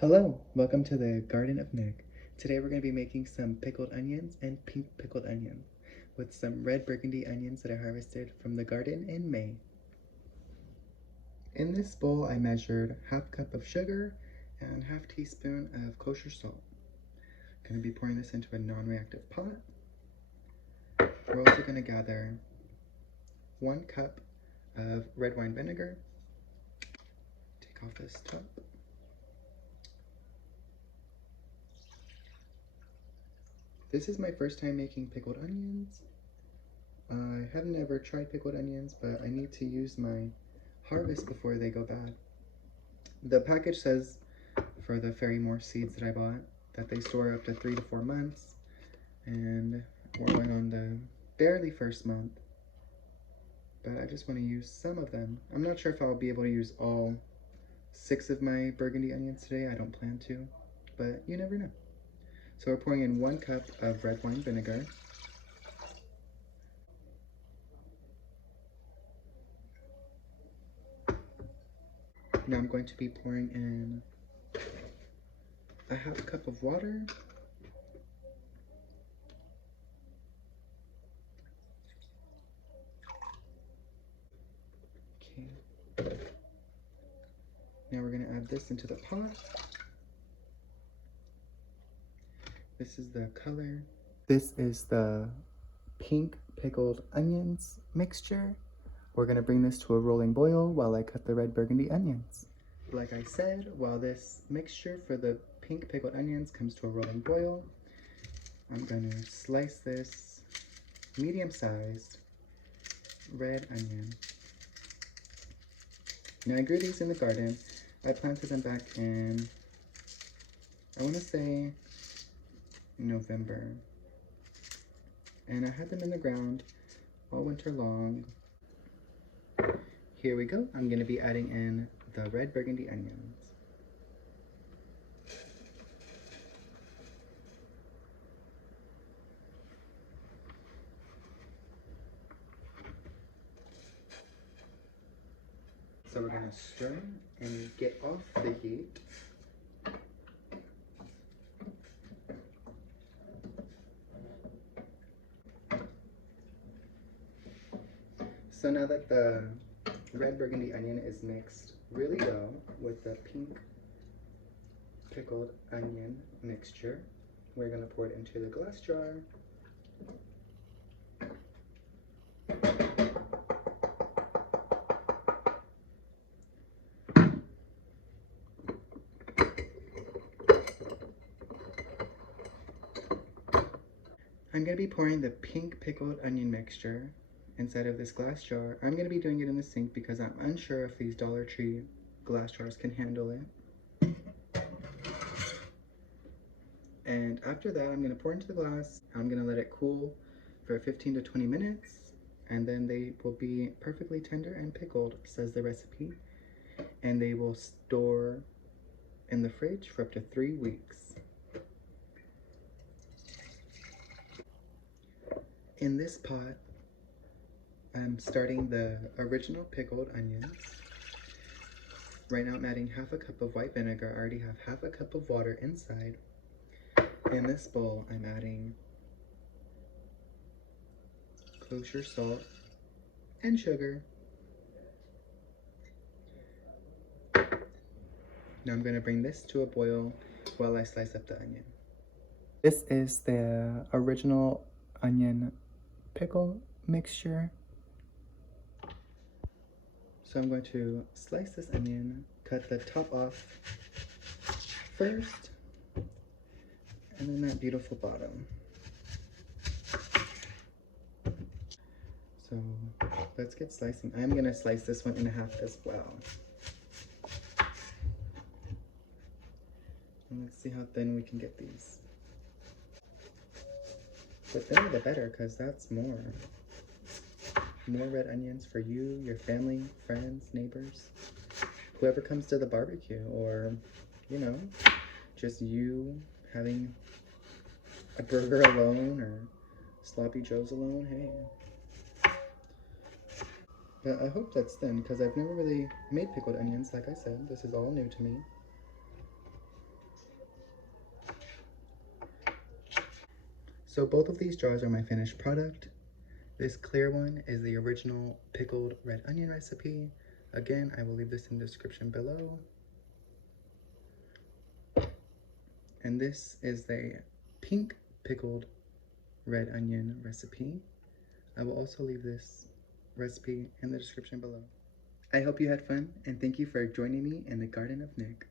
Hello, welcome to the Garden of Nick. Today we're going to be making some pickled onions and pink pickled onions with some red burgundy onions that I harvested from the garden in May. In this bowl I measured half cup of sugar and half teaspoon of kosher salt. I'm going to be pouring this into a non-reactive pot. We're also going to gather 1 cup of red wine vinegar. Take off this top. This is my first time making pickled onions. I have never tried pickled onions, but I need to use my harvest before they go bad. The package says for the Ferrymore seeds that I bought that they store up to 3 to 4 months, and we're going on the barely first month, but I just want to use some of them. I'm not sure if I'll be able to use all 6 of my burgundy onions today. I don't plan to, but you never know. So we're pouring in 1 cup of red wine vinegar. Now I'm going to be pouring in a half cup of water. Okay. Now we're going to add this into the pot. This is the color. This is the pink pickled onions mixture. We're going to bring this to a rolling boil while I cut the red burgundy onions. Like I said, while this mixture for the pink pickled onions comes to a rolling boil, I'm going to slice this medium-sized red onion. Now I grew these in the garden. I planted them back in, I want to say, November. And I had them in the ground all winter long. Here we go. I'm going to be adding in the red burgundy onions. So we're going to stir and get off the heat. So now that the red burgundy onion is mixed really well with the pink pickled onion mixture, we're going to pour it into the glass jar. I'm going to be pouring the pink pickled onion mixture inside of this glass jar. I'm going to be doing it in the sink because I'm unsure if these Dollar Tree glass jars can handle it. And after that, I'm going to pour into the glass. I'm going to let it cool for 15 to 20 minutes, and then they will be perfectly tender and pickled, says the recipe. And they will store in the fridge for up to 3 weeks. In this pot, I'm starting the original pickled onions. Right now I'm adding half a cup of white vinegar. I already have half a cup of water inside. In this bowl, I'm adding kosher salt and sugar. Now I'm going to bring this to a boil while I slice up the onion. This is the original onion pickle mixture. So I'm going to slice this onion, cut the top off first, and then that beautiful bottom. So let's get slicing. I'm going to slice this one in half as well. And let's see how thin we can get these. The thinner the better, because that's more. More red onions for you, your family, friends, neighbors, whoever comes to the barbecue, or, you know, just you having a burger alone or sloppy joes alone, hey. But I hope that's thin, because I've never really made pickled onions, like I said. This is all new to me. So both of these jars are my finished product. This clear one is the original pickled red onion recipe. Again, I will leave this in the description below. And this is the pink pickled red onion recipe. I will also leave this recipe in the description below. I hope you had fun, and thank you for joining me in the Garden of Nick.